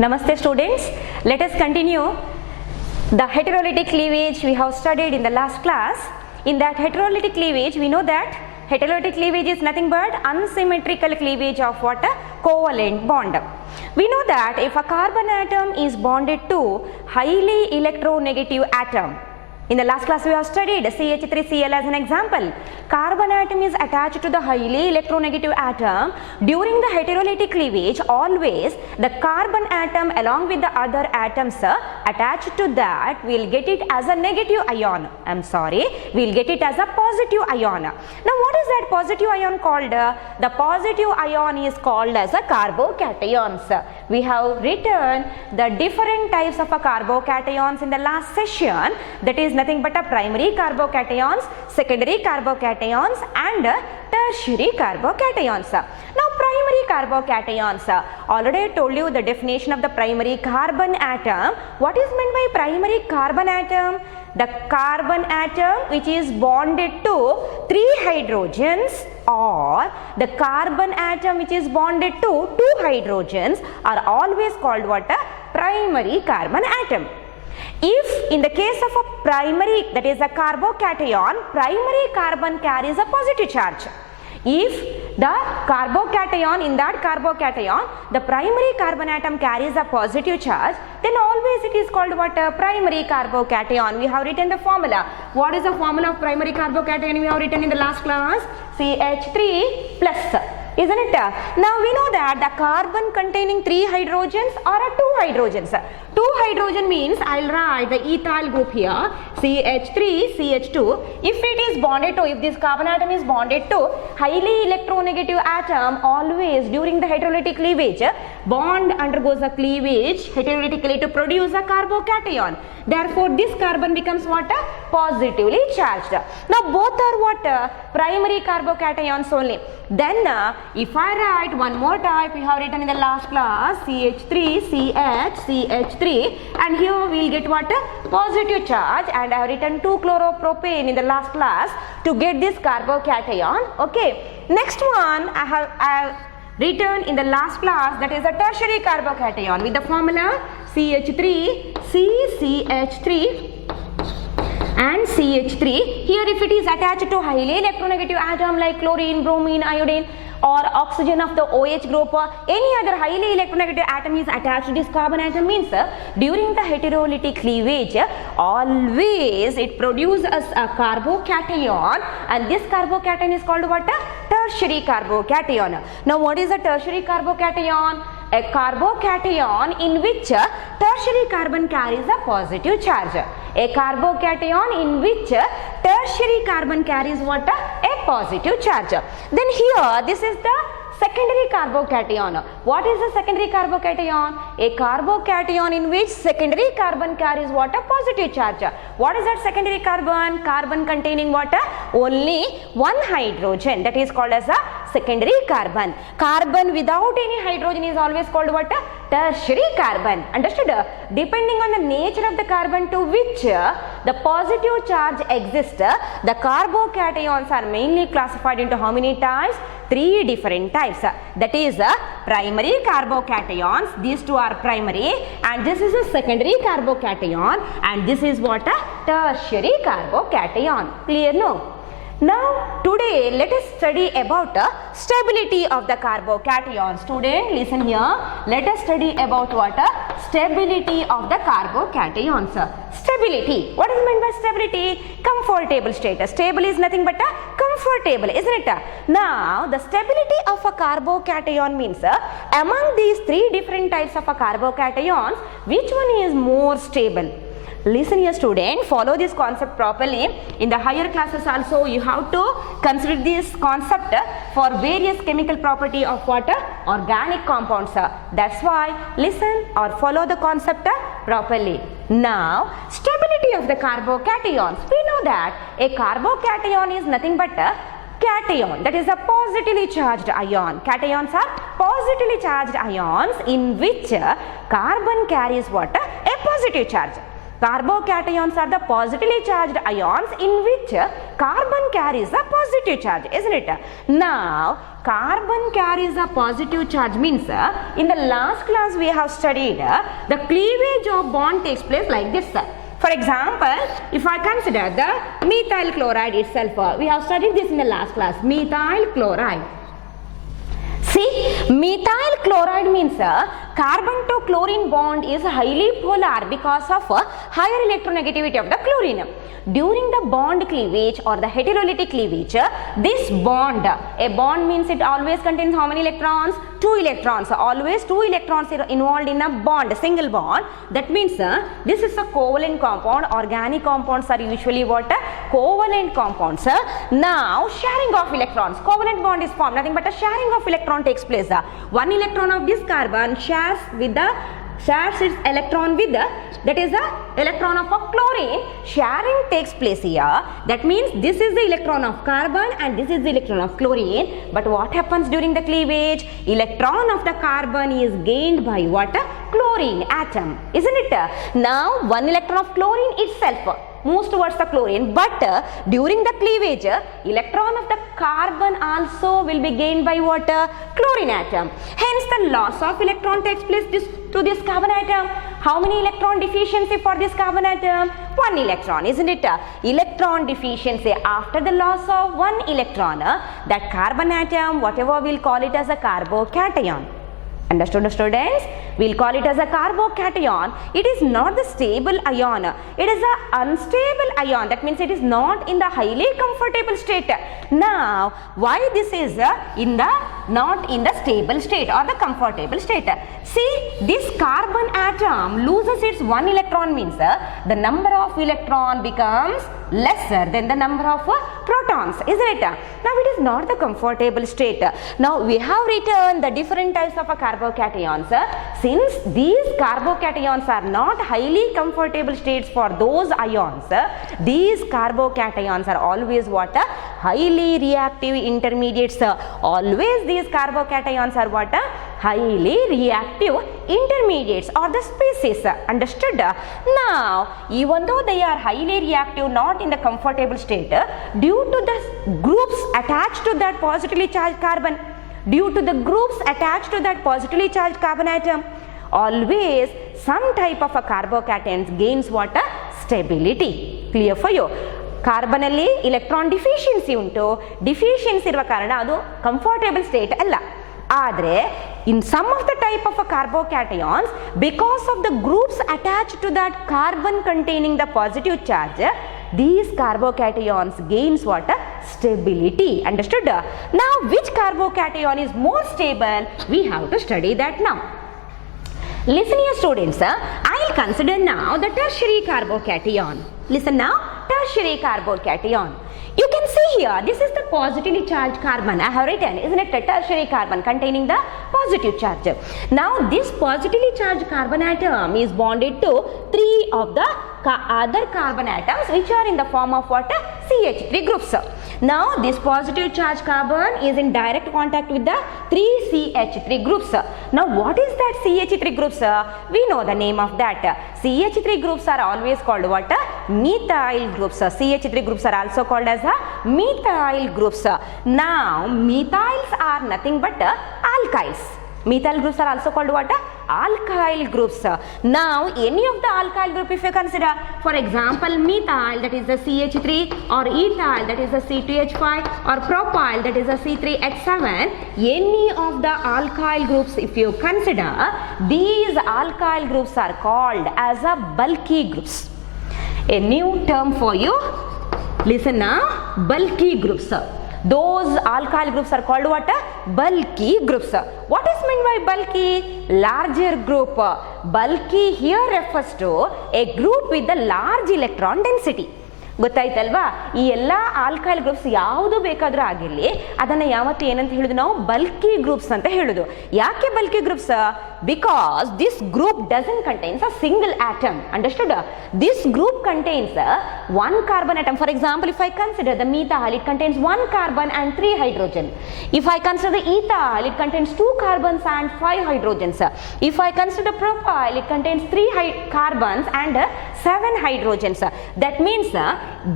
Namaste students, let us continue the heterolytic cleavage we have studied in the last class. In that heterolytic cleavage, we know that heterolytic cleavage is nothing but unsymmetrical cleavage of what? A covalent bond. We know that if a carbon atom is bonded to highly electronegative atom, in the last class we have studied CH3Cl as an example. Carbon atom is attached to the highly electronegative atom. During the heterolytic cleavage, always the carbon atom along with the other atoms attached to that, we will get it as a negative ion. We will get it as a positive ion. Now what is that positive ion called? The positive ion is called as a carbocations. We have written the different types of carbocations in the last session, that is nothing but a primary carbocations, secondary carbocations and tertiary carbocations. Now primary carbocations, already I told you the definition of the primary carbon atom. What is meant by primary carbon atom? The carbon atom which is bonded to 3 hydrogens, or the carbon atom which is bonded to 2 hydrogens are always called what? A primary carbon atom. If in the case of a primary, that is a carbocation, primary carbon carries a positive charge. If the carbocation, in that carbocation, the primary carbon atom carries a positive charge, then always it is called what? A primary carbocation. We have written the formula. What is the formula of primary carbocation? We have written in the last class, CH3 plus. Isn't it? Now we know that the carbon containing 3 hydrogens or 2 hydrogens. 2 hydrogen means I will write the ethyl group here, CH3, CH2. If it is bonded to, if this carbon atom is bonded to highly electronegative atom, always during the heterolytic cleavage, bond undergoes a cleavage heterolytically to produce a carbocation. Therefore, this carbon becomes what? Positively charged. Now both are what? Primary carbocations only. Then if I write one more type, we have written in the last class, CH3, CH, CH3, and here we will get what? Positive charge, and I have written 2-chloropropane in the last class to get this carbocation. Okay. Next one I have written in the last class, that is a tertiary carbocation with the formula CH3, CCH3 and CH3. Here if it is attached to highly electronegative atom like chlorine, bromine, iodine or oxygen of the OH group, any other highly electronegative atom is attached to this carbon atom, means during the heterolytic cleavage always it produces a carbocation, and this carbocation is called what? Tertiary carbocation. Now what is a tertiary carbocation? A carbocation in which tertiary carbon carries a positive charge. A carbocation in which tertiary carbon carries what? A positive charge. Then here this is the secondary carbocation. What is the secondary carbocation? A carbocation in which secondary carbon carries what? A positive charge. What is that secondary carbon? Carbon containing what? Only 1 hydrogen. That is called as a secondary carbon. Carbon without any hydrogen is always called what? Tertiary carbon. Understood? Depending on the nature of the carbon to which the positive charge exists, the carbocations are mainly classified into how many types? 3 different types. That is primary carbocations. These 2 are primary, and this is a secondary carbocation, and this is what? A tertiary carbocation. Clear? No? Now today let us study about stability of the carbocation. Student, listen here. Let us study about what? Stability of the carbocations. Stability. What is meant by stability? Comfortable state. Stable is nothing but comfortable, isn't it? Now the stability of a carbocation means among these 3 different types of a carbocations, which one is more stable? Listen here student, follow this concept properly. In the higher classes also you have to consider this concept for various chemical property of what? Organic compounds. That's why listen or follow the concept properly. Now stability of the carbocations. We know that a carbocation is nothing but a cation, that is a positively charged ion. Cations are positively charged ions in which carbon carries what? A positive charge. Carbocations are the positively charged ions in which carbon carries a positive charge, isn't it? Now, carbon carries a positive charge means in the last class we have studied the cleavage of bond takes place like this. For example, if I consider the methyl chloride itself, we have studied this in the last class, methyl chloride. See, methyl chloride means carbon to chlorine bond is highly polar because of higher electronegativity of the chlorine. During the bond cleavage or the heterolytic cleavage, this bond, a bond means it always contains how many electrons? 2 electrons. Always 2 electrons are involved in a bond, single bond. That means this is a covalent compound. Organic compounds are usually what? Covalent compounds. Now sharing of electrons. Covalent bond is formed. Nothing but a sharing of electron takes place. One electron of this carbon shares its electron with that is the electron of a chlorine. Sharing takes place here. That means this is the electron of carbon and this is the electron of chlorine. But what happens during the cleavage? Electron of the carbon is gained by what? Chlorine atom, isn't it? Now one electron of chlorine itself moves towards the chlorine, but during the cleavage electron of the carbon also will be gained by what? Chlorine atom. Hence the loss of electron takes place to this carbon atom. How many electron deficiency for this carbon atom? 1 electron, isn't it? Electron deficiency. After the loss of 1 electron, that carbon atom, whatever we'll call it as a carbocation. Understood, students? We'll call it as a carbocation. It is not the stable ion. It is an unstable ion. That means it is not in the highly comfortable state. Now, why this is not in the stable state or the comfortable state? See, this carbon atom loses its 1 electron means the number of electron becomes lesser than the number of protons, isn't it? Now it is not the comfortable state. Now we have written the different types of carbocations. Since these carbocations are not highly comfortable states for those ions, these carbocations are always what? Highly reactive intermediates. Always these carbocations are what? Highly reactive intermediates or the species. Understood? Now, even though they are highly reactive, not in the comfortable state, due to the groups attached to that positively charged carbon, atom, always some type of a carbocations gains what? Stability. Clear for you? Carbon alli electron deficiency untu, deficiency iruva karana adu comfortable state alla. Adre in some of the type of carbocations, because of the groups attached to that carbon containing the positive charge, these carbocations gains what? Stability. Understood? Now which carbocation is more stable? We have to study that now. Listen here students, I will consider now the tertiary carbocation. Listen now, tertiary carbocation. You can see here, this is the positively charged carbon. I have written, isn't it, a tertiary carbon containing the positive charge. Now this positively charged carbon atom is bonded to 3 of the other carbon atoms which are in the form of what? CH3 groups. Now this positive charged carbon is in direct contact with the 3 CH3 groups. Now what is that CH3 groups? We know the name of that. CH3 groups are always called what? Methyl groups. CH3 groups are also called as methyl groups. Now methyls are nothing but alkyls. Methyl groups are also called what? Alkyl groups. Now any of the alkyl group if you consider, for example methyl, that is the CH3, or ethyl, that is the C2H5, or propyl, that is the C3H7, any of the alkyl groups if you consider, these alkyl groups are called as a bulky groups. A new term for you. Listen now, bulky groups. Those alkyl groups are called what? Bulky groups. What is meant by bulky? Larger group. Bulky here refers to a group with the large electron density. ಗೊತ್ತಾಯ್ತಲ್ವಾ? ಈ ಎಲ್ಲ alkyl groups ಯಾವುದು ಬೇಕಾದರೂ ಆಗಿರಲಿ ಅದನ್ನು ಯಾವತ್ತು ಏನಂತ ಹೇಳೋದು ನಾವು ಬಲ್ಕಿ ಗ್ರೂಪ್ಸ್ ಅಂತ ಹೇಳೋದು. ಯಾಕೆ bulky groups? Because this group doesn't contains a single atom. Understood? This group contains one carbon atom. For example, if I consider the methyl, it contains 1 carbon and 3 hydrogen. If I consider the ethyl, it contains 2 carbons and 5 hydrogens. If I consider propyl, it contains 3 carbons and 7 hydrogens. That means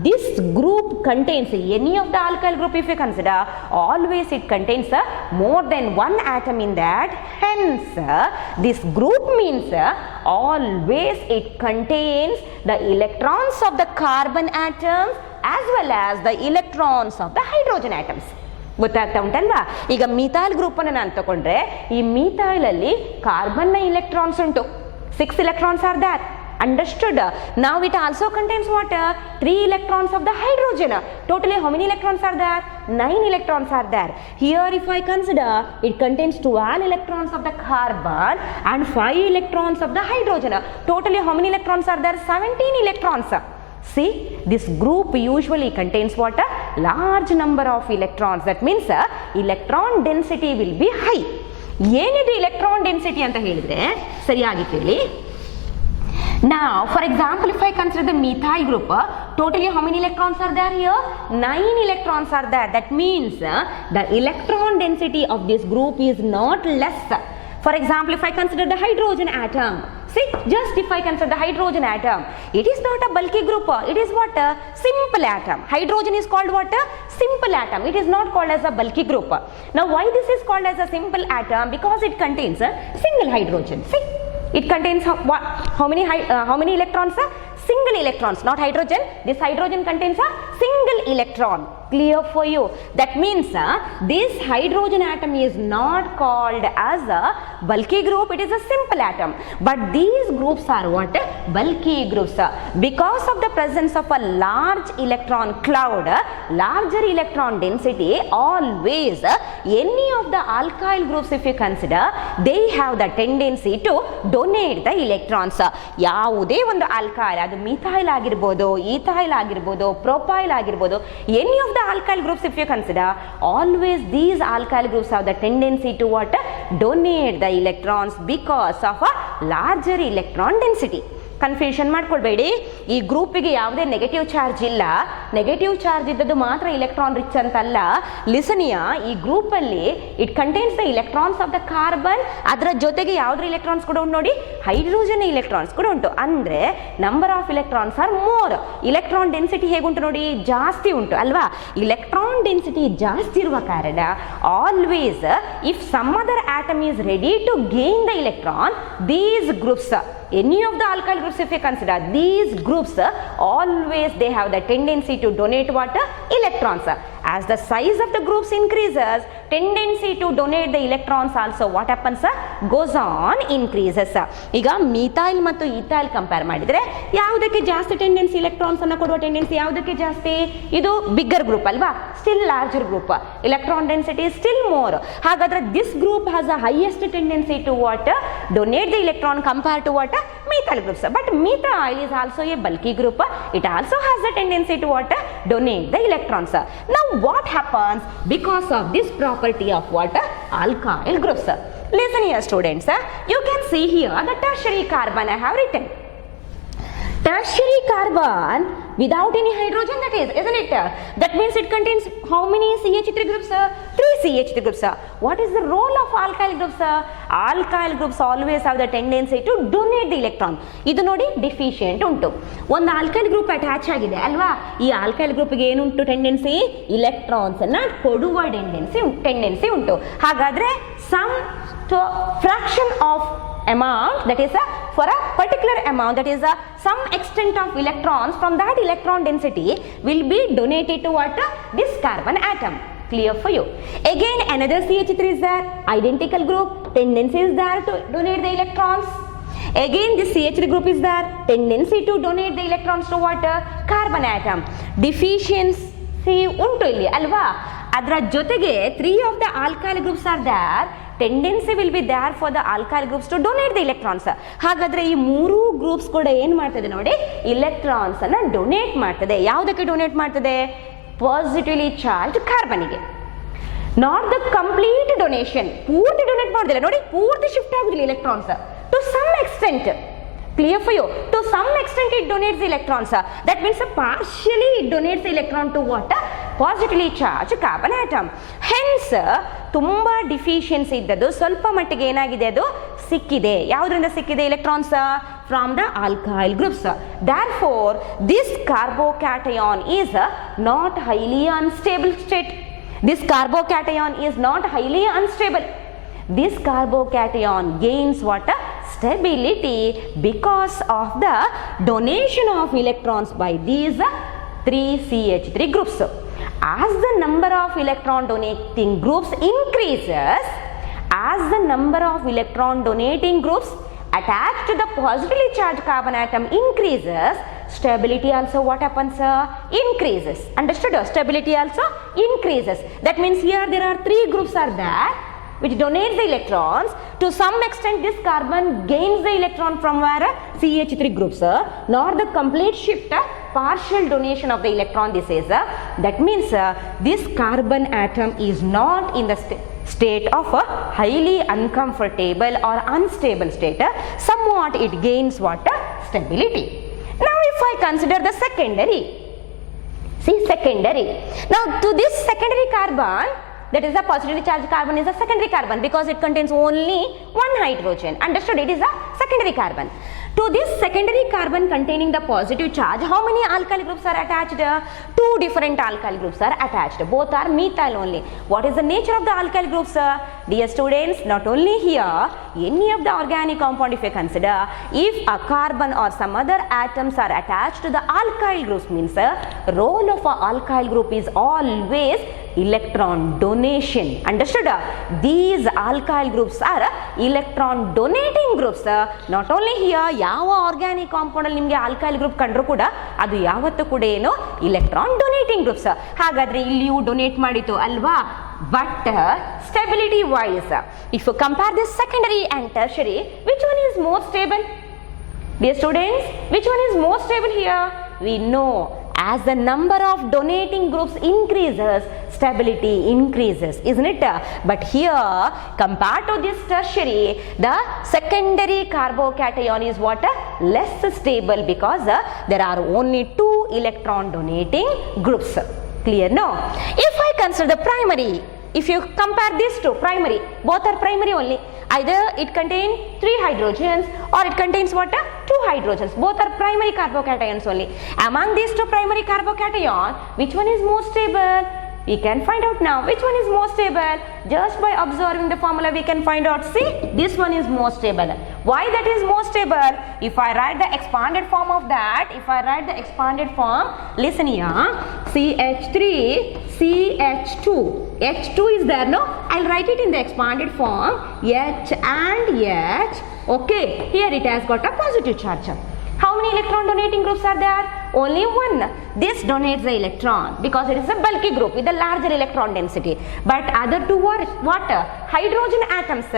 this group contains any of the alkyl group if you consider, always it contains more than one atom in that. Hence this group means always it contains the electrons of the carbon atoms as well as the electrons of the hydrogen atoms. ಗೊತ್ತಾಗ್ತಾ ಉಂಟಲ್ವಾ? ಈಗ methyl group ಅನ್ನು ನಾನು ತಗೊಂಡ್ರೆ ಈ methyl ಅಲ್ಲಿ carbon ನ electrons ಉಂಟು, 6 electrons are there. Understood? Now it also contains what? 3 electrons of the hydrogen. Totally how many electrons are there? 9 electrons are there. Here if I consider, it contains 12 electrons of the carbon and 5 electrons of the hydrogen. Totally how many electrons are there? 17 electrons. See, this group usually contains what? A large number of electrons. That means electron density will be high. ಏನಿದು electron density ಅಂತ ಹೇಳಿದ್ರೆ ಸರಿಯಾಗಿ ಕೇಳಿ. Now for example if I consider the methyl group, totally how many electrons are there here? 9 electrons are there. That means the electron density of this group is not less. For example if I consider the hydrogen atom, see, just if I consider the hydrogen atom, it is not a bulky group, it is what? A simple atom. Hydrogen is called what? A simple atom. It is not called as a bulky group. Now why this is called as a simple atom? Because it contains a single hydrogen. See, it contains how many electrons? Single electrons, not hydrogen. This hydrogen contains a single electron. Clear for you? That means this hydrogen atom is not called as a bulky group, it is a simple atom. But these groups are what? Bulky groups. Because of the presence of a large electron cloud, larger electron density, always any of the alkyl groups if you consider, they have the tendency to donate the electrons. ಯಾವುದೇ ಒಂದು alkyl, ಅದು methyl ಆಗಿರ್ಬೋದು, ethyl ಆಗಿರ್ಬೋದು, propyl ಆಗಿರ್ಬೋದು, any of the alkyl groups if you consider, always these alkyl groups have the tendency to what? Donate the electrons because of a larger electron density. Confusion ಮಾಡ್ಕೊಳ್ಬೇಡಿ, ಈ ಗ್ರೂಪಿಗೆ ಯಾವುದೇ negative charge ಇಲ್ಲ. Negative charge ಇದ್ದದ್ದು ಮಾತ್ರ electron rich ಅಂತಲ್ಲ. ಲಿಸನಿಯ ಈ ಗ್ರೂಪ್ ಅಲ್ಲಿ it contains the electrons of the carbon, ಅದರ ಜೊತೆಗೆ ಯಾವ್ದ್ರ ಇಲೆಕ್ಟ್ರಾನ್ಸ್ ಕೂಡ ಉಂಟು ನೋಡಿ, ಹೈಡ್ರೋಜನ್ ಇಲೆಕ್ಟ್ರಾನ್ಸ್ ಕೂಡ ಉಂಟು. ಅಂದ್ರೆ number of electrons are more. Electron density ಹೇಗುಂಟು ನೋಡಿ, ಜಾಸ್ತಿ ಉಂಟು ಅಲ್ವಾ? ಇಲೆಕ್ಟ್ರಾನ್ ಡೆನ್ಸಿಟಿ ಜಾಸ್ತಿ ಇರುವ ಕಾರಣ always if some other atom is ready to gain the electron, these groups, any of the alkyl groups if you consider, these groups always they have the tendency to donate what? Electrons. As the size of the groups increases, tendency to donate the electrons also what happens? Goes on increases. ಈಗ methyl ಮತ್ತು ethyl compare ಮಾಡಿದ್ರೆ ಯಾವುದಕ್ಕೆ ಜಾಸ್ತಿ tendency, electrons ಅನ್ನು ಕೊಡುವ tendency ಯಾವುದಕ್ಕೆ ಜಾಸ್ತಿ? ಇದು ಬಿಗ್ಗರ್ ಗ್ರೂಪ್ ಅಲ್ವಾ, still larger group, electron density still more. ಹಾಗಾದ್ರೆ this group has a highest tendency to what? Donate the electron compare to what? methyl groups. But methyl is also a bulky group, it also has a tendency to what? Donate the electrons. Now what happens because of this property of what? Alkyl groups. Listen here students, you can see here the tertiary carbon I have written. Tertiary carbon without any hydrogen, that is, isn't it? That means it contains how many CH3 groups? 3 CH3 groups. What is the role of alkyl groups? Alkyl groups always have the tendency to donate the electron. ಇದು ನೋಡಿ deficient ಉಂಟು, ಒಂದು alkyl group attach ಆಗಿದೆ ಅಲ್ವಾ? ಈ alkyl ಗ್ರೂಪ್ಗೆ ಏನುಂಟು tendency? Electrons ಅನ್ನ ಕೊಡುವ ಟೆಂಡೆನ್ಸಿ ಉಂಟು. ಹಾಗಾದ್ರೆ some fraction of amount, that is for a particular amount, that is some extent of electrons from that electron density will be donated to what? This carbon atom. Clear for you? Again another CH3 is there, identical group, tendency is there to donate the electrons. Again this CH3 group is there, tendency to donate the electrons to what? Carbon atom. Deficiency untu illi alva? ಅದರ ಜೊತೆಗೆ 3 of the alkyl groups are there, tendency will be there for the alkyl groups to donate the electrons. ಹಾಗಾದ್ರೆ ಈ ಮೂರು groups ಕೂಡ ಏನ್ ಮಾಡ್ತದೆ ನೋಡಿ, electrons ಅನ್ನ ಡೊನೇಟ್ ಮಾಡ್ತದೆ. ಯಾವುದಕ್ಕೆ ಡೊನೇಟ್ ಮಾಡ್ತದೆ? ಪಾಸಿಟಿವ್ಲಿ ಚಾರ್ಜ್ ಕಾರ್ಬನ್ಗೆ. ನಾಟ್ ದ ಕಂಪ್ಲೀಟ್ ಡೊನೇಷನ್, ಪೂರ್ತಿ ಡೊನೇಟ್ ಮಾಡೋದಿಲ್ಲ ನೋಡಿ, ಪೂರ್ತಿ ಶಿಫ್ಟ್ ಆಗುದಿಲ್ಲ electrons. To some extent, clear for you, to some extent it donates the electrons. That means partially it donates the electron to what? Positively charged carbon atom. Hence ತುಂಬ deficiency ಇದ್ದದ್ದು, ಸ್ವಲ್ಪ ಮಟ್ಟಿಗೆ ಏನಾಗಿದೆ ಅದು ಸಿಕ್ಕಿದೆ. ಯಾವುದರಿಂದ ಸಿಕ್ಕಿದೆ? Electrons from the alkyl groups. Therefore, this carbocation is not highly unstable state. This carbocation is not highly unstable. This carbocation gains what? Stability because of the donation of electrons by these 3 CH3 groups. As the number of electron donating groups increases, as the number of electron donating groups attached to the positively charged carbon atom increases, stability also what happens? Increases. Understood? Stability also increases. That means here there are 3 groups are there which donates the electrons. To some extent this carbon gains the electron from where? CH3 groups. Nor the complete shift, partial donation of the electron this is. That means this carbon atom is not in the state of a highly uncomfortable or unstable state. Somewhat it gains what? Stability. Now if I consider the secondary, see secondary. Now to this secondary carbon, that is a positively charged carbon, is a secondary carbon because it contains only one hydrogen. Understood? It is a secondary carbon. To this secondary carbon containing the positive charge, how many alkyl groups are attached? 2 different alkyl groups are attached. Both are methyl only. What is the nature of the alkyl groups? Dear students, not only here, any of the organic compound if you consider, if a carbon or some other atoms are attached to the alkyl groups, means role of a alkyl group is always electron donation. Understood? These alkyl groups are electron donating groups. Not only here, ಯಾವ organic compound ಅಲ್ಲಿ ನಿಮಗೆ alkyl group ಕಂಡ್ರು ಕೂಡ ಅದು ಯಾವತ್ತೂ ಕೂಡ ಏನು electron donating groups. ಹಾಗಾದ್ರೆ ಇಲ್ಲಿಯೂ ಡೊನೇಟ್ ಮಾಡಿತು ಅಲ್ವಾ? But stability wise, if you compare this secondary and tertiary, which one is more stable? Dear students, which one is more stable here? We know as the number of donating groups increases, stability increases, isn't it? But here, compared to this tertiary, the secondary carbocation is what? Less stable because there are only 2 electron donating groups. Clear? No? If I consider the primary, if you compare these two, primary, both are primary only. Either it contains 3 hydrogens or it contains what? 2 hydrogens. Both are primary carbocations only. Among these 2 primary carbocation, which one is more stable? We can find out now which one is more stable. Just by observing the formula we can find out. See, this one is more stable. Why that is more stable? If I write the expanded form of that, if I write the expanded form, listen here, CH3, CH2. H2 is there, no? I'll write it in the expanded form, H and H. Okay, here it has got a positive charge. How many electron donating groups are there? Only one. This donates the electron because it is a bulky group with a larger electron density. But other 2 are what? Hydrogen atoms.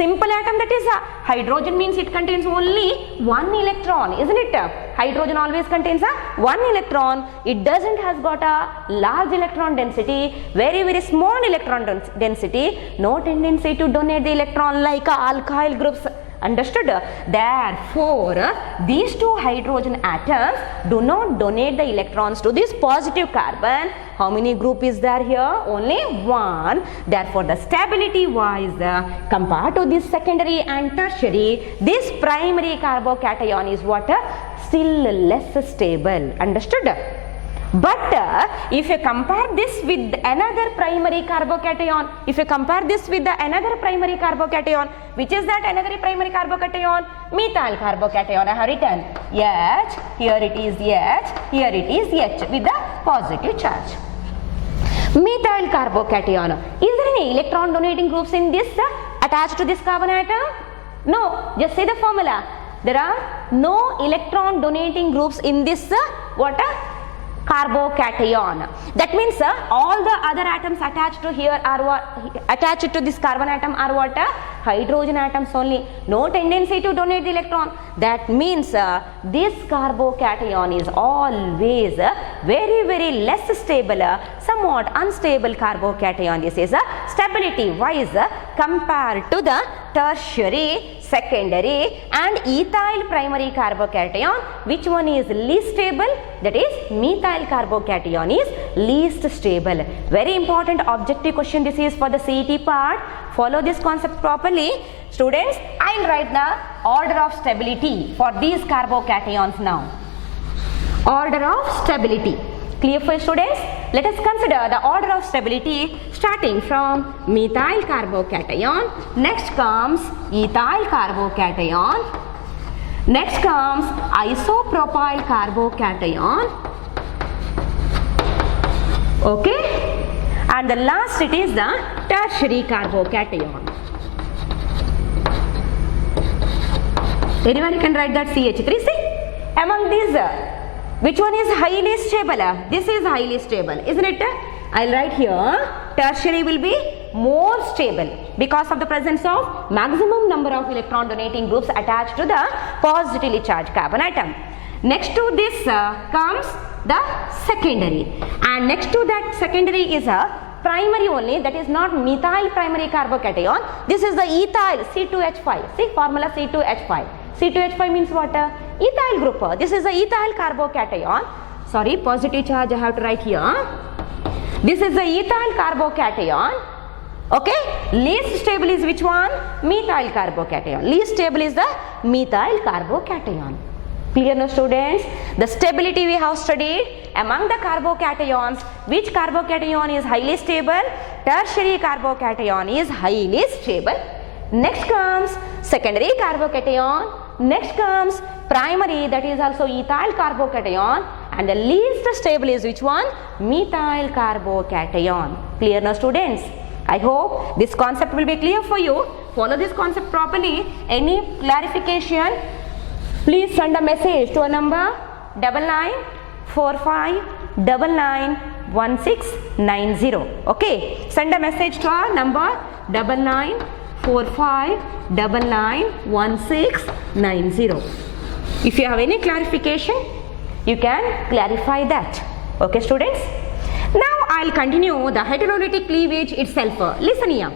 Simple atom, that is a hydrogen means it contains only 1 electron, isn't it? Hydrogen always contains a 1 electron. It doesn't has got a large electron density, very small electron density, no tendency to donate the electron like alkyl groups. Understood? Therefore, these 2 hydrogen atoms do not donate the electrons to this positive carbon. How many group is there here? Only 1. Therefore, the stability wise, compared to this secondary and tertiary, this primary carbocation is what? Still less stable. Understood? But if you compare this with another primary carbocation, if you compare this with the another primary carbocation, which is that another primary carbocation? Methyl carbocation. I have written H, here it is H, here it is H with the positive charge. Methyl carbocation. Is there any electron donating groups in this attached to this carbon atom? No. Just say the formula. There are no electron donating groups in this what? Carbocation. That means all the other atoms attached to here are what? Attached to this carbon atom are what? hydrogen atoms only, no tendency to donate the electron. That means this carbocation is always very less stable, somewhat unstable carbocation. This is stability wise compared to the tertiary, secondary and ethyl primary carbocation. Which one is least stable? That is methyl carbocation is least stable. Very important objective question this is for the CET part. Follow this concept properly. Students, I will write the order of stability for these carbocations now. Order of stability. Clear for students? Let us consider the order of stability starting from methyl carbocation. Next comes ethyl carbocation. Next comes isopropyl carbocation. Okay? And the last it is the tertiary carbocation. Anyone can write that CH3. See, among these, which one is highly stable? This is highly stable, isn't it? I'll write here, tertiary will be more stable because of the presence of maximum number of electron donating groups attached to the positively charged carbon atom. Next to this comes the secondary, and next to that secondary is a primary only, that is not methyl primary carbocation. This is the ethyl C2H5. See, formula C2H5. C2H5 means what? Ethyl group. This is the ethyl carbocation. Sorry, positive charge I have to write here. This is the ethyl carbocation. Okay, least stable is which one? Methyl carbocation. Least stable is the methyl carbocation. Clear now students? The stability we have studied among the carbocations. Which carbocation is highly stable? Tertiary carbocation is highly stable. Next comes secondary carbocation. Next comes primary, that is also ethyl carbocation, and the least stable is which one? Methyl carbocation. Clear now students? I hope this concept will be clear for you. Follow this concept properly. Any clarification, please send a message to a number 9945991690. Okay, send a message to our number 9945991690. If you have any clarification, you can clarify that. Okay students? Now I'll continue the heterolytic cleavage itself. Listen here.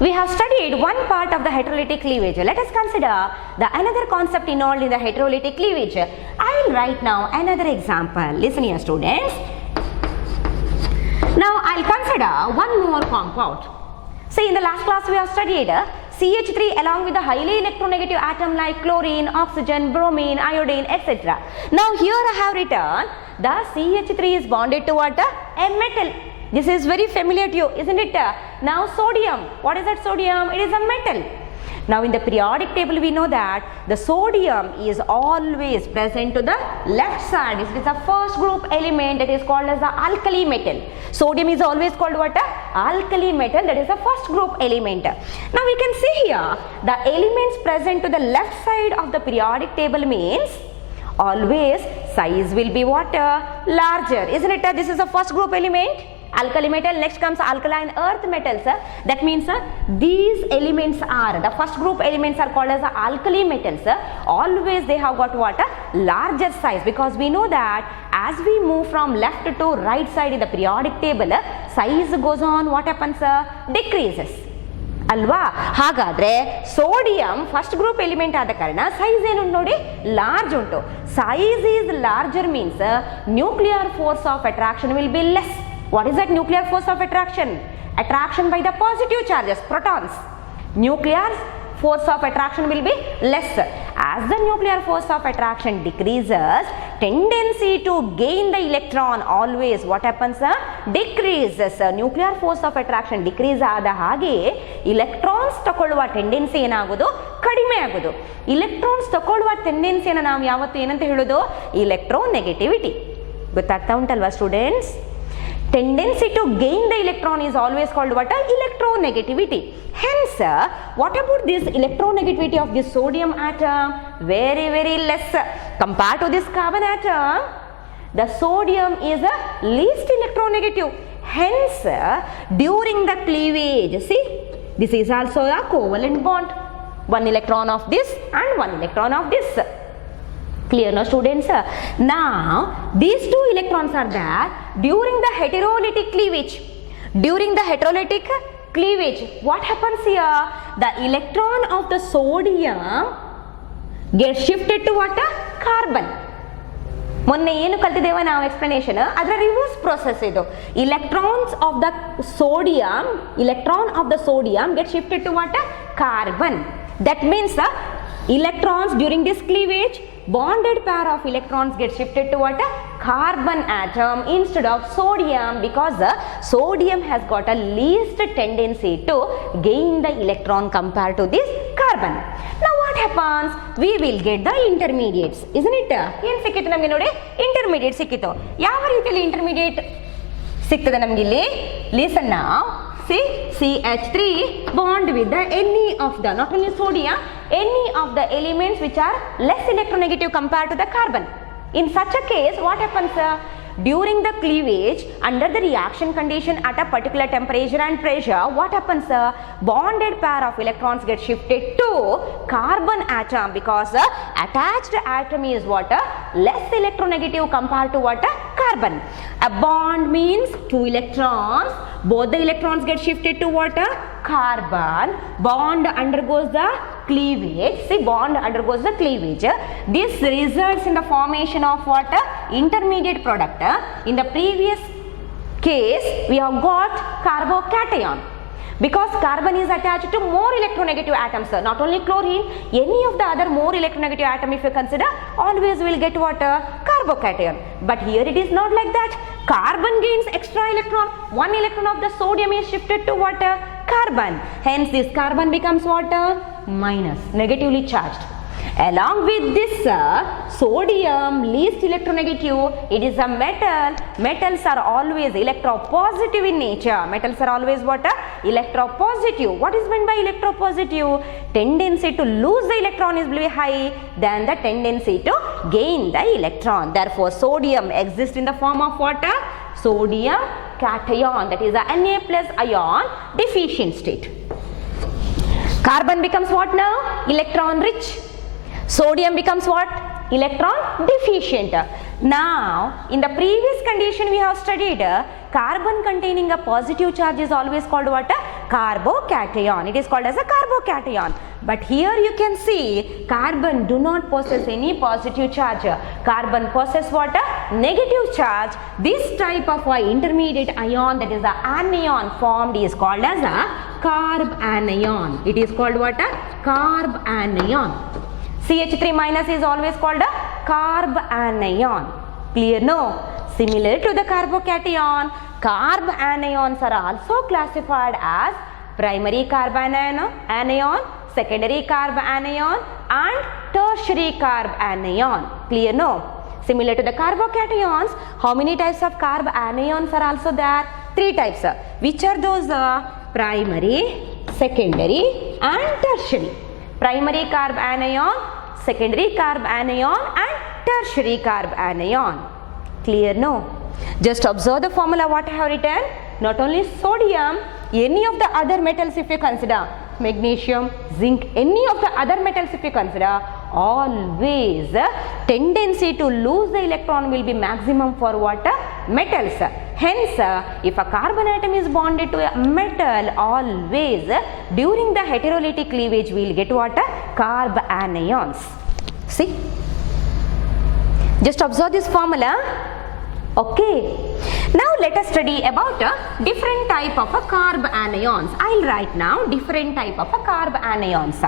We have studied one part of the heterolytic cleavage. Let us consider the another concept involved in the heterolytic cleavage. I will write now another example. Listen here students. Now I'll consider one more compound. See, in the last class we have studied CH3 along with the highly electronegative atom like chlorine, oxygen, bromine, iodine, etc. Now here I have written the CH3 is bonded to what? A metal. This is very familiar to you, isn't it? Now sodium. What is that sodium? It is a metal. Now in the periodic table we know that the sodium is always present to the left side. It is the first group element that is called as the alkali metal. Sodium is always called what? Alkali metal, that is the first group element. Now we can see here the elements present to the left side of the periodic table means always size will be what? Larger, isn't it? This is the first group element. Alkali metal, next comes alkaline earth metals. That means these elements are, the first group elements are called as the alkali metals. Always they have got what? Larger size, because we know that as we move from left to right side in the periodic table, size goes on, what happens? Decreases. ಅಲ್ವಾ? ಹಾಗಾದ್ರೆ sodium first group element ಆದ ಕಾರಣ size ಏನು ನೋಡಿ large ಉಂಟು. Size is larger means nuclear force of attraction will be less. What is that nuclear force of attraction? Attraction by the positive charges, protons. Nuclear force of attraction will be less. As the nuclear force of attraction decreases, tendency to gain the electron always what happens? Decreases. Nuclear force of attraction decrease ಆದ ಹಾಗೆ electrons ತಗೊಳ್ಳುವ tendency ಏನಾಗೋದು? ಕಡಿಮೆ ಆಗೋದು. electrons ತಗೊಳ್ಳುವ ಟೆಂಡೆನ್ಸಿಯನ್ನು ನಾವು ಯಾವತ್ತು ಏನಂತ ಹೇಳೋದು? electronegativity. ಗೊತ್ತಾಗ್ತಾ ಉಂಟಲ್ವಾ students? Tendency to gain the electron is always called what? Electronegativity. Hence, what about this electronegativity of this sodium atom? Very less compared to this carbon atom. The sodium is least electronegative. Hence, during the cleavage, see, This is also a covalent bond. One electron of this and one electron of this. Clear now students? Now these two electrons are there during the heterolytic cleavage. During the heterolytic cleavage, what happens here? The electron of the sodium gets shifted to what? Carbon. ಮೊನ್ನೆ ಏನು ಕಲ್ತಿದ್ದೇವೆ ನಾವು explanation ಅದರ reverse process ಇದು. electrons of the sodium get shifted to what? Carbon. That means electrons during this cleavage, bonded pair of electrons get shifted to what? Carbon atom instead of sodium, because sodium has got a least tendency to gain the electron compared to this carbon. Now what happens? We will get the intermediates, isn't it? ಏನು ಸಿಕ್ಕಿತು ನಮಗೆ ನೋಡಿ? Intermediate ಸಿಕ್ಕಿತು. ಯಾವ ರೀತಿಯಲ್ಲಿ intermediate ಸಿಗ್ತದೆ ನಮಗೆ ಇಲ್ಲಿ? Listen now. See, CH3 bond with the any of the, not only sodium, any of the elements which are less electronegative compared to the carbon. In such a case, what happens? During the cleavage, under the reaction condition at a particular temperature and pressure, what happens? Bonded pair of electrons get shifted to carbon atom, because attached atom is what? Less electronegative compared to what? Carbon. A bond means two electrons. Both the electrons get shifted to what? Carbon. Bond undergoes the cleavage. See, bond undergoes the cleavage. This results in the formation of what? Intermediate product. In the previous case, we have got carbocation, because carbon is attached to more electronegative atoms. Not only chlorine, any of the other more electronegative atom, if you consider, always will get what? Carbocation. But here it is not like that. Carbon gains extra electron. One electron of the sodium is shifted to what? Carbon. Hence this carbon becomes what? Minus, negatively charged. Along with this sodium, least electronegative, it is a metal. Metals are always electropositive in nature. Metals are always what? Electropositive. What is meant by electropositive? Tendency to lose the electron is very high than the tendency to gain the electron. Therefore, sodium exists in the form of what? Sodium cation, that is a Na plus ion deficient state. Carbon becomes what now? Electron rich. Sodium becomes what? Electron deficient. Now, in the previous condition we have studied, carbon containing a positive charge is always called what? Carbocation. It is called as a carbocation. But here you can see carbon do not possess any positive charge. Carbon possess what? Negative charge. This type of intermediate ion, that is the anion formed, is called as a carb anion. It is called what? Carb anion. CH3 minus is always called a carb anion. Clear? No? Similar to the carbocation, carb anions are also classified as primary carb anion, secondary carb anion and tertiary carb anion. Clear? No? Similar to the carbocations, how many types of carb anions are also there? 3 types. Which are those? Primary, secondary and tertiary. Primary carb anion, secondary carb anion and tertiary carb anion. Clear? No? Just observe the formula what I have written. Not only sodium, any of the other metals if you consider, magnesium, zinc, any of the other metals if you consider, always tendency to lose the electron will be maximum for what? Metals. Hence, if a carbon atom is bonded to a metal, always during the heterolytic cleavage we will get what? Carb anions. See? Just observe this formula. Okay. Now let us study about different type of carb anions. I'll write now different type of carb anions.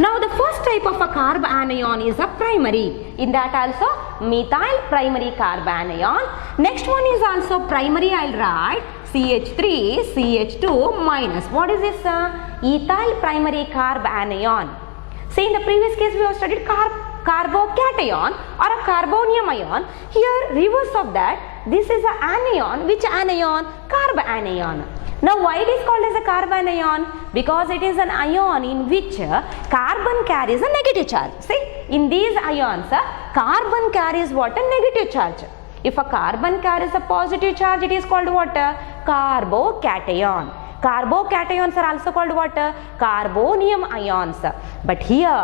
Now the first type of a carb anion is a primary. In that also methyl primary carb anion. Next one is also primary. I'll write CH3 CH2 minus. What is this? Ethyl primary carb anion. See, in the previous case we have studied carbocation or a carbonium ion. Here reverse of that, this is an anion. Which anion? Carb anion. Now why it is called as a carb anion? Because it is an ion in which carbon carries a negative charge. See, in these ions carbon carries what? A negative charge. If a carbon carries a positive charge, it is called what? Carbocation. Carbocations are also called what? Carbonium ions. But here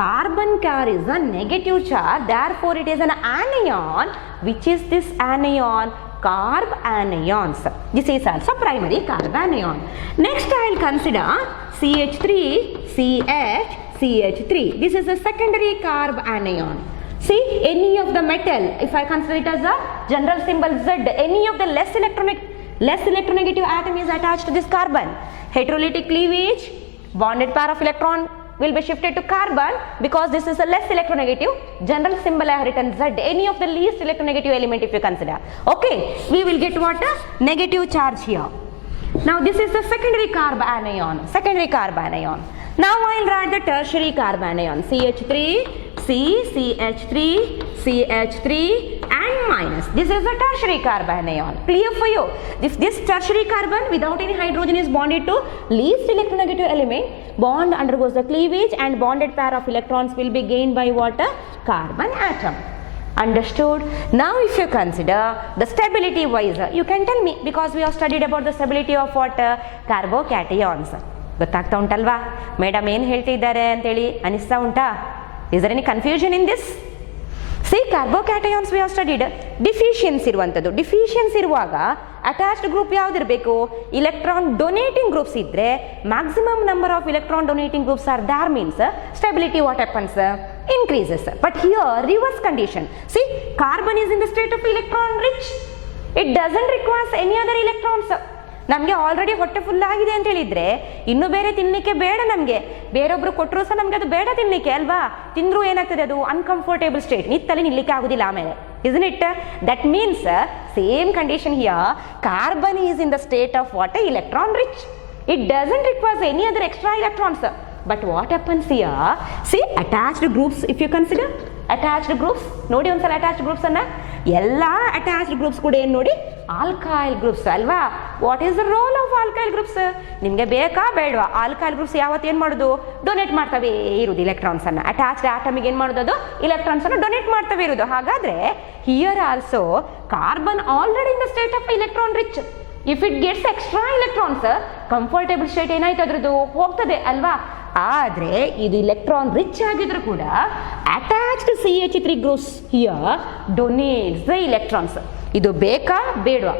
carbon carries a negative charge, therefore it is an anion. Which is this anion? Carb anions. This is also primary carb anion. Next I will consider CH3, CH, CH3. This is a secondary carb anion. See, any of the metal, if I consider it as a general symbol Z, any of the less electronegative atom is attached to this carbon. Heterolytic cleavage, bonded pair of electron will be shifted to carbon because this is a less electronegative. General symbol I have written Z, any of the least electronegative element if you consider. Okay, we will get what? A negative charge here. Now this is the secondary carb anion. Secondary carb anion. Now I will write the tertiary carb anion. CH3, C, CH3, CH3 and minus. This is the tertiary carb anion. Clear for you? If this tertiary carbon without any hydrogen is bonded to least electronegative element, bond undergoes the cleavage and bonded pair of electrons will be gained by what? A carbon atom. Understood? Now if you consider the stability wise, you can tell me, because we have studied about the stability of what? Carbocations. ಗೊತ್ತಾಗ್ತಾ ಉಂಟಲ್ವಾ madam ಏನು ಹೇಳ್ತಿದ್ದಾರೆ ಅಂತೇಳಿ ಅನಿಸ್ತಾ ಉಂಟಾ? Is there any confusion in this? See carbocations we have studied. Deficiency ಇರುವಂಥದ್ದು. Deficiency ಇರುವಾಗ attached group ಯಾವುದಿರಬೇಕು? ಇಲೆಕ್ಟ್ರಾನ್ ಡೊನೇಟಿಂಗ್ ಗ್ರೂಪ್ಸ್ ಇದ್ದರೆ maximum number of electron donating groups are there means stability what happens? increases. But here reverse condition. See, carbon is in the state of electron rich. It doesn't require any other electrons. ನಮಗೆ already ಹೊಟ್ಟೆ full ಆಗಿದೆ ಅಂತ ಹೇಳಿದ್ರೆ ಇನ್ನೂ ಬೇರೆ ತಿನ್ನಲಿಕ್ಕೆ ಬೇಡ. ನಮಗೆ ಬೇರೊಬ್ರು ಕೊಟ್ಟರು ಸಹ ನಮಗೆ ಅದು ಬೇಡ ತಿನ್ನಲಿಕ್ಕೆ ಅಲ್ವಾ? ತಿಂದರೂ ಏನಾಗ್ತದೆ? ಅದು ಅನ್ಕಂಫರ್ಟೇಬಲ್ ಸ್ಟೇಟ್, ನಿತ್ತಲ್ಲಿ ನಿಲ್ಲಕ್ಕೆ ಆಗೋದಿಲ್ಲ ಆಮೇಲೆ. Isn't it? That means same condition here. Carbon is in the state of what? Electron rich. It doesn't require any other extra electrons. But what happens here? See, attached groups, if you consider attached groups, ನೋಡಿ ಒಂದ್ಸಲ attached groups ಅನ್ನ. ಎಲ್ಲ attached groups ಕೂಡ ಏನು ನೋಡಿ? Alkyl groups ಅಲ್ವಾ? What is the role of alkyl groups? ನಿಮಗೆ ಬೇಕಾ ಬೇಡವಾ? ಆಲ್ಕೈಲ್ ಗ್ರೂಪ್ಸ್ ಯಾವತ್ತು ಏನು ಮಾಡೋದು? ಡೊನೇಟ್ ಮಾಡ್ತವೆ ಇರೋದು ಇಲೆಕ್ಟ್ರಾನ್ಸ್ ಅನ್ನ. ಅಟ್ಯಾಚ್ಡ್ ಆಟಮಿಗೆ ಏನು ಮಾಡೋದು? ಇಲೆಕ್ಟ್ರಾನ್ಸ್ ಅನ್ನು ಡೊನೇಟ್ ಮಾಡ್ತವೆ ಇರೋದು. ಹಾಗಾದ್ರೆ here also carbon already in the state of electron rich. If it gets extra electrons, comfortable state ಏನಾಯ್ತು ಅದ್ರದ್ದು? ಹೋಗ್ತದೆ ಅಲ್ವಾ? ಆದರೆ ಇದು ಇಲೆಕ್ಟ್ರಾನ್ ರಿಚ್ ಆಗಿದ್ರು ಕೂಡ attached CH3 groups here donates the electrons. ಇದು ಬೇಕಾ ಬೇಡವಾ?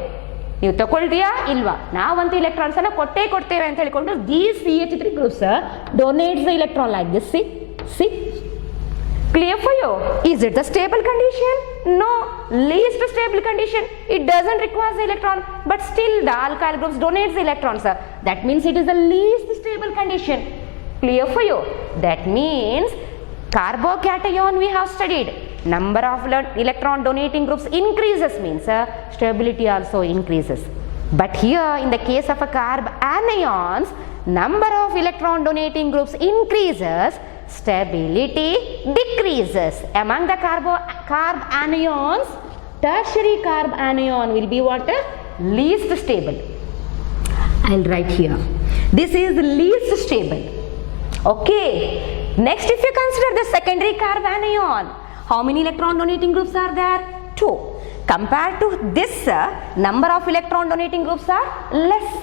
ನೀವು ತಗೊಳ್ತೀಯಾ ಇಲ್ವಾ? ನಾವಂತೂ ಇಲೆಕ್ಟ್ರಾನ್ಸ್ ಅನ್ನ ಕೊಟ್ಟೇವೆ ಅಂತ ಹೇಳಿಕೊಂಡು these CH3 groups donates the electron like this. C clear for you? Is it the stable condition? No, least stable condition. It doesn't require the electron, but still the alkyl groups donates the electrons. That means it is the least stable condition. Clear for you? That means carbocation we have studied. Number of electron donating groups increases means stability also increases. But here in the case of a carb anions, number of electron donating groups increases, stability decreases. Among the carb anions, tertiary carb anion will be what? Least stable. I'll write here. This is least stable. Okay. Next, if you consider the secondary carb anion, how many electron donating groups are there? 2. Compared to this, number of electron donating groups are less.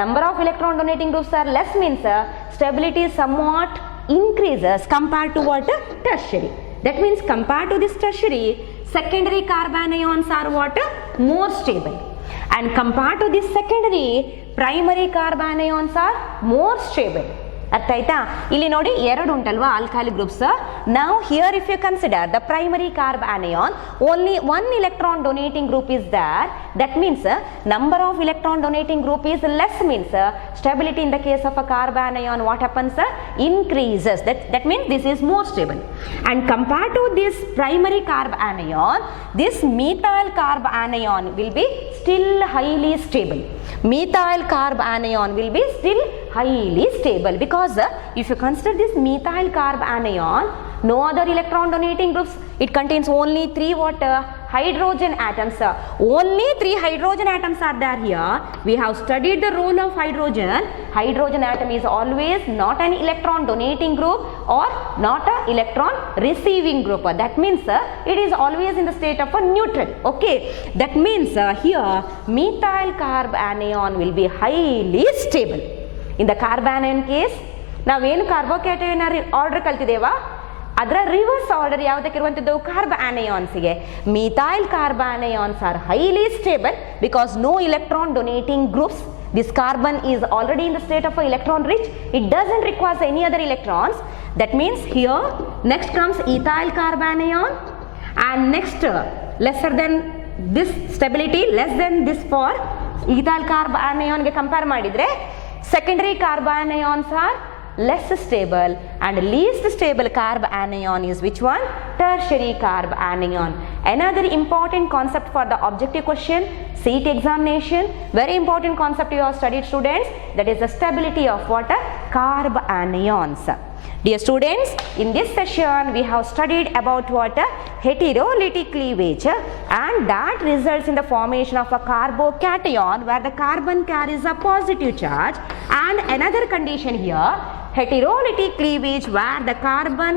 Number of electron donating groups are less means stability somewhat increases compared to what? Tertiary. That means compared to this tertiary, secondary carbanions are what? More stable. And compared to this secondary, primary carbanions are more stable. ಅರ್ಥ ಆಯ್ತಾ? ಇಲ್ಲಿ ನೋಡಿ ಎರಡು ಉಂಟಲ್ವಾ alkyl groups. ನಾವು here if you consider the primary carbanion, only one electron donating group is there. That means number of electron donating group is less means stability in the case of a carbanion what happens? Increases. That means this is more stable. And compared to this primary carbanion, this methyl carb anion will be still highly stable. Methyl carb anion will be still highly stable because if you consider this methyl carb anion, no other electron donating groups. It contains only 3 what? Hydrogen atoms. Only 3 hydrogen atoms are there here. We have studied the role of hydrogen. Hydrogen atom is always not an electron donating group or not a electron receiving group. That means it is always in the state of a neutral. Okay, that means here methyl carbanion will be highly stable. In the carbanion case, ನಾವೇನು carbocation order ಕಲ್ತಿದ್ದೇವಾ ಅದರ reverse order ಯಾವುದಕ್ಕಿರುವಂಥದ್ದು ಕಾರ್ಬಾನಯಾನ್ಸ್ಗೆ. Methyl carbanions are highly stable because no electron donating groups. This carbon is already in the state of electron rich. It doesn't require any other electrons. That means here next comes ethyl carbanion, and next lesser than this stability, less than this for ethyl carbanion ಗೆ compare ಮಾಡಿದ್ರೆ secondary carbanions are less stable, and least stable carbanion is which one? Tertiary carbanion. Another important concept for the objective question, CET examination, very important concept you have studied students, that is the stability of what? Carbanions. Dear students, in this session we have studied about what? Heterolytic cleavage, and that results in the formation of a carbocation where the carbon carries a positive charge, and another condition here, heterolytic cleavage where the carbon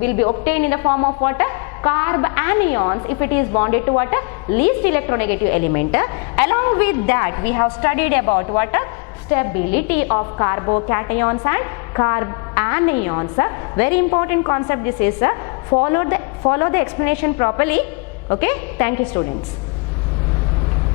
will be obtained in the form of what? Carbanions if it is bonded to what? Least electronegative element. Along with that we have studied about what? Stability of carbocations and carbanions. Very important concept this is. Follow the explanation properly. Okay, thank you students.